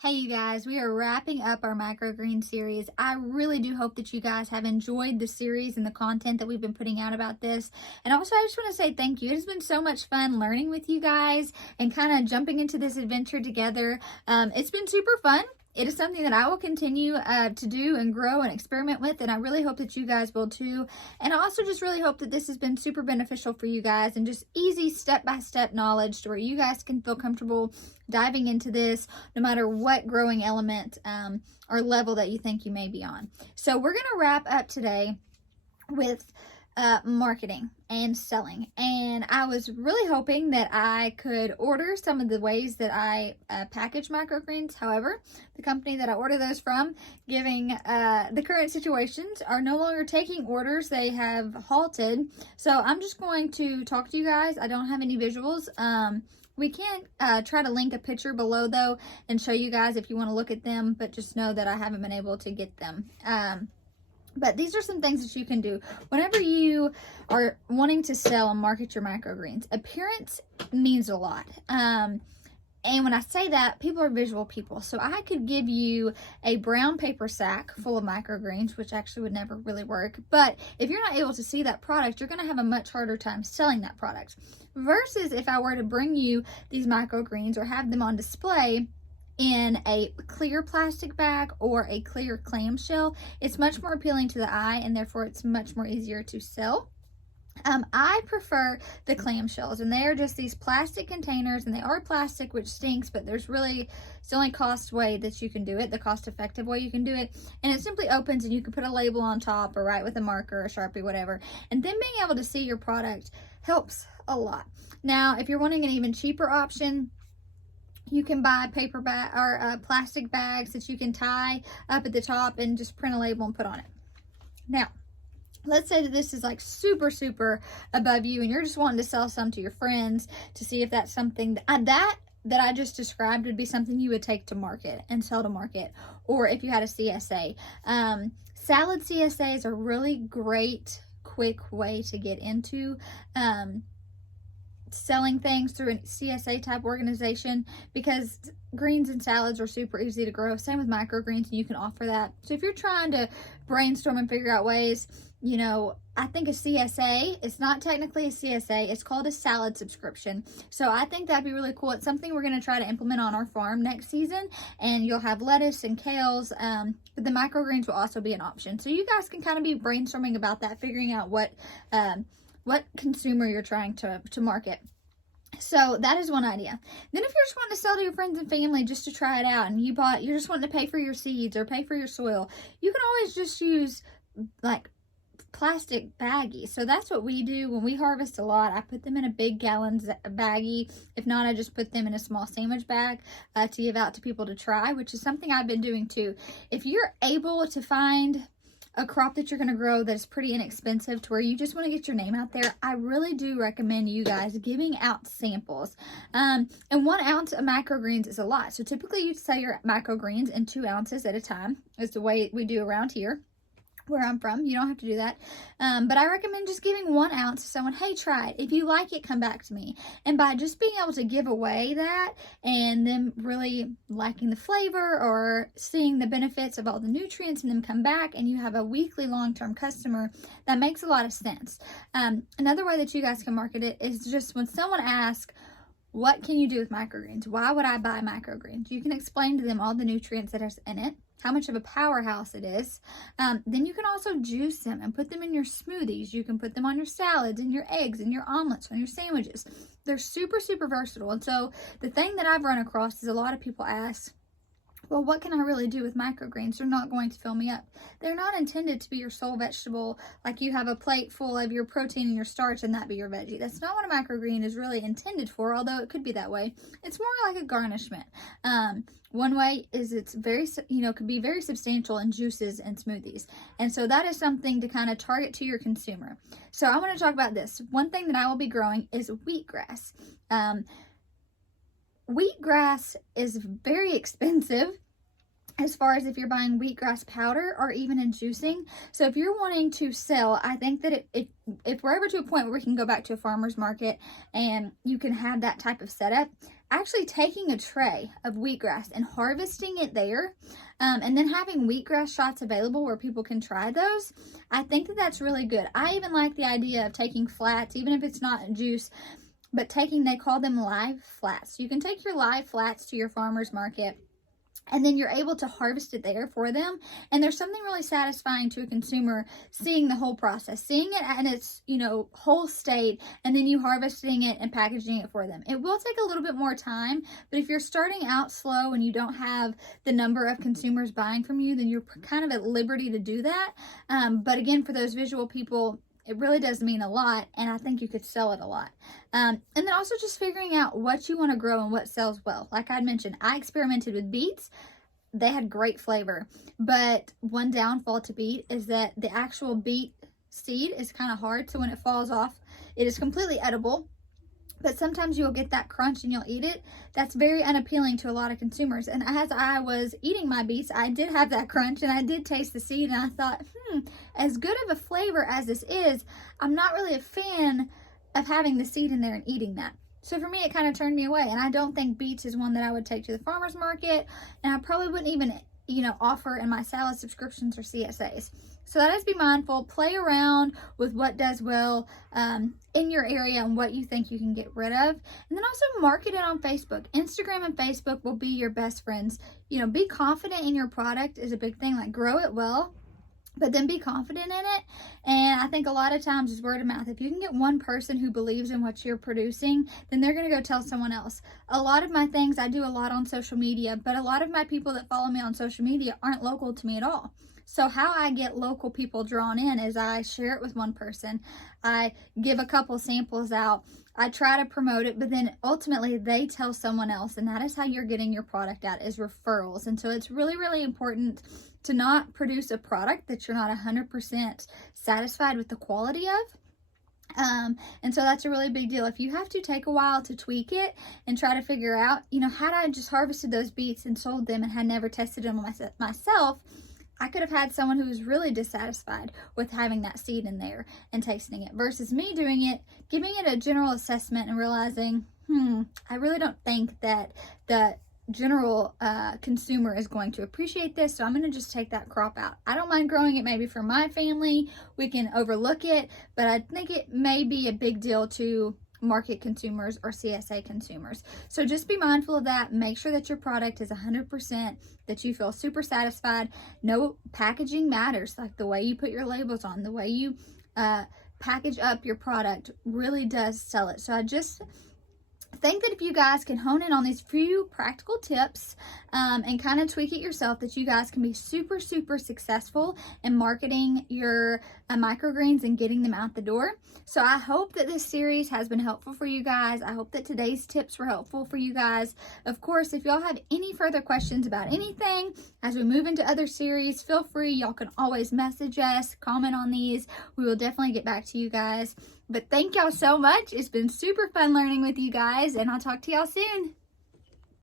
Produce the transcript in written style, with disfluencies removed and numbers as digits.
Hey you guys, we are wrapping up our microgreen series. I really do hope that you guys have enjoyed the series and the content that we've been putting out about this. And also I just want to say thank you. It has been so much fun learning with you guys and kind of jumping into this adventure together. It's been super fun. It is something that I will continue to do and grow and experiment with, and I really hope that you guys will too. And I also just really hope that this has been super beneficial for you guys and just easy step-by-step knowledge to where you guys can feel comfortable diving into this no matter what growing element or level that you think you may be on. So we're going to wrap up today with marketing and selling, and I was really hoping that I could order some of the ways that I package microgreens. However, the company that I order those from, giving the current situations, are no longer taking orders. They have halted, so I'm just going to talk to you guys. I don't have any visuals. We can try to link a picture below though and show you guys if you want to look at them, but just know that I haven't been able to get them. But these are some things that you can do whenever you are wanting to sell and market your microgreens. Appearance means a lot. And when I say that, people are visual people. So I could give you a brown paper sack full of microgreens, which actually would never really work. But if you're not able to see that product, you're going to have a much harder time selling that product. Versus if I were to bring you these microgreens or have them on display in a clear plastic bag or a clear clamshell, it's much more appealing to the eye, and therefore it's much more easier to sell. I prefer the clamshells, and they are just these plastic containers, and they are plastic, which stinks, but it's the only cost way that you can do it, the cost effective way you can do it. And it simply opens and you can put a label on top or write with a marker or a Sharpie, whatever. And then being able to see your product helps a lot. Now, if you're wanting an even cheaper option, you can buy paper bag or plastic bags that you can tie up at the top and just print a label and put on it. Now, let's say that this is like super above you and you're just wanting to sell some to your friends to see if that's something that I just described would be something you would take to market and sell to market, or if you had a CSA. Salad CSAs are really great quick way to get into selling things through a CSA type organization, because greens and salads are super easy to grow. Same with microgreens, and you can offer that. So if you're trying to brainstorm and figure out ways, I think a CSA, it's not technically a CSA, it's called a salad subscription. So I think that'd be really cool. It's something we're going to try to implement on our farm next season, and you'll have lettuce and kales, but the microgreens will also be an option. So you guys can kind of be brainstorming about that, figuring out what consumer you're trying to market. So that is one idea. Then if you're just wanting to sell to your friends and family just to try it out, and you're just wanting to pay for your seeds or pay for your soil, you can always just use like plastic baggies. So that's what we do when we harvest a lot. I put them in a big gallon baggie. If not, I just put them in a small sandwich bag to give out to people to try, which is something I've been doing too. If you're able to find a crop that you're going to grow that is pretty inexpensive to where you just want to get your name out there, I really do recommend you guys giving out samples. And 1 ounce of microgreens is a lot. So typically you'd sell your microgreens in 2 ounces at a time, is the way we do around here where I'm from. You don't have to do that. But I recommend just giving 1 ounce to someone. Hey, try it. If you like it, come back to me. And by just being able to give away that and them really liking the flavor or seeing the benefits of all the nutrients and them come back, and you have a weekly long-term customer, that makes a lot of sense. Another way that you guys can market it is just when someone asks, what can you do with microgreens? Why would I buy microgreens? You can explain to them all the nutrients that are in it, how much of a powerhouse it is. Then you can also juice them and put them in your smoothies. You can put them on your salads and your eggs and your omelets and your sandwiches. They're super versatile. And so the thing that I've run across is a lot of people ask, well, what can I really do with microgreens? They're not going to fill me up. They're not intended to be your sole vegetable, like you have a plate full of your protein and your starch and that be your veggie. That's not what a microgreen is really intended for, although it could be that way. It's more like a garnishment. One way is it's very, could be very substantial in juices and smoothies. And so that is something to kind of target to your consumer. So I want to talk about this. One thing that I will be growing is wheatgrass. Wheatgrass is very expensive as far as if you're buying wheatgrass powder or even in juicing. So if you're wanting to sell, I think that if we're ever to a point where we can go back to a farmer's market and you can have that type of setup, actually taking a tray of wheatgrass and harvesting it there, and then having wheatgrass shots available where people can try those, I think that that's really good. I even like the idea of taking flats, even if it's not juice, but they call them live flats. You can take your live flats to your farmer's market, and then you're able to harvest it there for them. And there's something really satisfying to a consumer seeing the whole process, seeing it in its, whole state, and then you harvesting it and packaging it for them. It will take a little bit more time, but if you're starting out slow and you don't have the number of consumers buying from you, then you're kind of at liberty to do that. But again, for those visual people, it really does mean a lot, and I think you could sell it a lot. And then also just figuring out what you want to grow and what sells well. Like I mentioned, I experimented with beets. They had great flavor, but one downfall to beet is that the actual beet seed is kind of hard, so when it falls off, it is completely edible. But sometimes you'll get that crunch and you'll eat it. That's very unappealing to a lot of consumers. And as I was eating my beets, I did have that crunch and I did taste the seed, and I thought, as good of a flavor as this is, I'm not really a fan of having the seed in there and eating that. So for me, it kind of turned me away. And I don't think beets is one that I would take to the farmer's market. And I probably wouldn't even, offer in my salad subscriptions or CSAs. So that is, be mindful, play around with what does well in your area and what you think you can get rid of. And then also market it on Facebook. Instagram and Facebook will be your best friends. Be confident in your product is a big thing. Like, grow it well, but then be confident in it. And I think a lot of times it's word of mouth. If you can get one person who believes in what you're producing, then they're going to go tell someone else. A lot of my things, I do a lot on social media, but a lot of my people that follow me on social media aren't local to me at all. So how I get local people drawn in is I share it with one person. I give a couple samples out. I try to promote it, but then ultimately they tell someone else, and that is how you're getting your product out, is referrals. And so it's really, really important to not produce a product that you're not 100% satisfied with the quality of. And so that's a really big deal. If you have to take a while to tweak it and try to figure out, had I just harvested those beets and sold them and had never tested them myself, I could have had someone who was really dissatisfied with having that seed in there and tasting it, versus me doing it, giving it a general assessment and realizing, I really don't think that the general consumer is going to appreciate this, so I'm going to just take that crop out. I don't mind growing it maybe for my family. We can overlook it, but I think it may be a big deal to market consumers or CSA consumers. So just be mindful of that. Make sure that your product is 100%, that you feel super satisfied. No, packaging matters. Like the way you put your labels on, the way you package up your product really does sell it. So I just think that if you guys can hone in on these few practical tips and kind of tweak it yourself, that you guys can be super, super successful in marketing your microgreens and getting them out the door. So I hope that this series has been helpful for you guys. I hope that today's tips were helpful for you guys. Of course, if y'all have any further questions about anything as we move into other series, feel free. Y'all can always message us, comment on these. We will definitely get back to you guys. But thank y'all so much. It's been super fun learning with you guys, and I'll talk to y'all soon.